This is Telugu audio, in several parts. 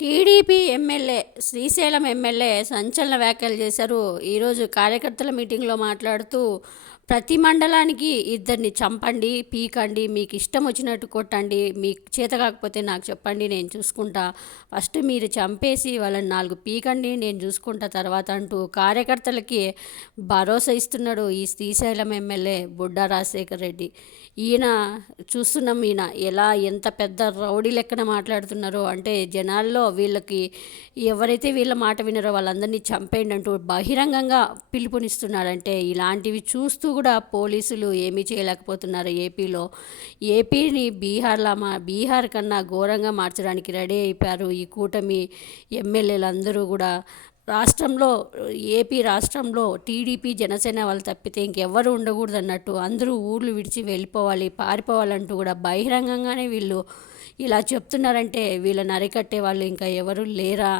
టీడీపీ ఎమ్మెల్యే శ్రీశైలం ఎమ్మెల్యే సంచలన వ్యాఖ్యలు చేశారు. ఈరోజు కార్యకర్తల మీటింగ్లో మాట్లాడుతూ ప్రతి మండలానికి ఇద్దరిని చంపండి పీకండి మీకు ఇష్టం వచ్చినట్టు కొట్టండి మీకు చేత కాకపోతే నాకు చెప్పండి నేను చూసుకుంటా. ఫస్ట్ మీరు చంపేసి వాళ్ళని నాలుగు పీకండి నేను చూసుకుంటా తర్వాత అంటూ కార్యకర్తలకి భరోసా ఇస్తున్నాడు ఈ శ్రీశైలం ఎమ్మెల్యే బుడ్డా రాజశేఖర్ రెడ్డి. ఈయన చూస్తున్నాం ఈయన ఎలా ఎంత పెద్ద రౌడీ లెక్కన మాట్లాడుతున్నారో. అంటే జనాల్లో వీళ్ళకి ఎవరైతే వీళ్ళ మాట వినరో వాళ్ళందరినీ చంపేయండి అంటూ బహిరంగంగా పిలుపునిస్తున్నాడంటే ఇలాంటివి చూస్తూ కూడా పోలీసులు ఏమీ చేయలేకపోతున్నారు ఏపీలో. ఏపీని బీహార్లా మా బీహార్ కన్నా ఘోరంగా మార్చడానికి రెడీ అయిపోయారు ఈ కూటమి ఎమ్మెల్యేలందరూ కూడా. రాష్ట్రంలో ఏపీ రాష్ట్రంలో టీడీపీ జనసేన వాళ్ళు తప్పితే ఇంకెవ్వరు ఉండకూడదు అన్నట్టు అందరూ ఊర్లు విడిచి వెళ్ళిపోవాలి పారిపోవాలంటూ కూడా బహిరంగంగానే వీళ్ళు ఇలా చెప్తున్నారంటే వీళ్ళని అరికట్టే వాళ్ళు ఇంకా ఎవరు లేరా?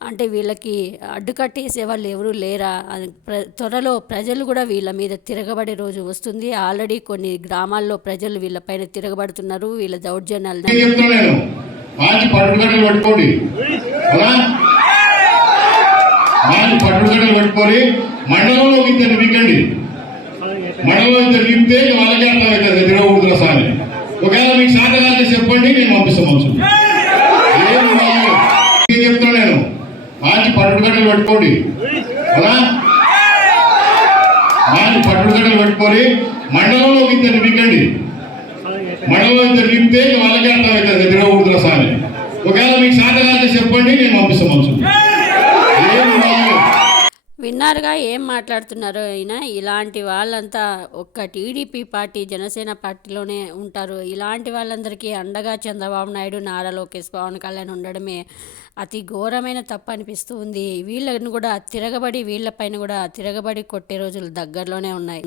అంటే వీళ్ళకి అడ్డుకట్టేసే వాళ్ళు ఎవరూ లేరా? ప్ర త్వరలో ప్రజలు కూడా వీళ్ళ మీద తిరగబడే రోజు వస్తుంది. ఆల్రెడీ కొన్ని గ్రామాల్లో ప్రజలు వీళ్ళపైన తిరగబడుతున్నారు. వీళ్ళ దౌర్జన్యాలను మండలంలో ఇద్దరు మండలంలో ఇద్దరు వాళ్ళకే అర్థమవుతుంది తిరగకూడదు ఒకవేళ మీకు సాధనాలు చెప్పండి నేను పంపిస్తాను మంచు ఏం కాదు. నేను చెప్తున్నా నేను మంచి పట్టుగడ్డలు పట్టుకోండి. అలా మంచి పట్టుగడ్డలు పెట్టుకొని మండలంలో ఇద్దరు వీకండి. మండలంలో ఇద్దరు నింపితే ఇక వాళ్ళకే అర్థమవుతుంది. తిరగకూడదు సార్ ఒకవేళ మీకు సాధకాలు చెప్పండి నేను పంపిస్తాను మంచు విన్నారుగా ఏం మాట్లాడుతున్నారు అయినా ఇలాంటి వాళ్ళంతా ఒక్క టీడీపీ పార్టీ జనసేన పార్టీలోనే ఉంటారు. ఇలాంటి వాళ్ళందరికీ అండగా చంద్రబాబు నాయుడు నారా లోకేష్ పవన్ కళ్యాణ్ ఉండడమే అతి ఘోరమైన తప్పు అనిపిస్తూ ఉంది. వీళ్ళను కూడా తిరగబడి వీళ్ళపైన కూడా తిరగబడి కొట్టే రోజులు దగ్గరలోనే ఉన్నాయి.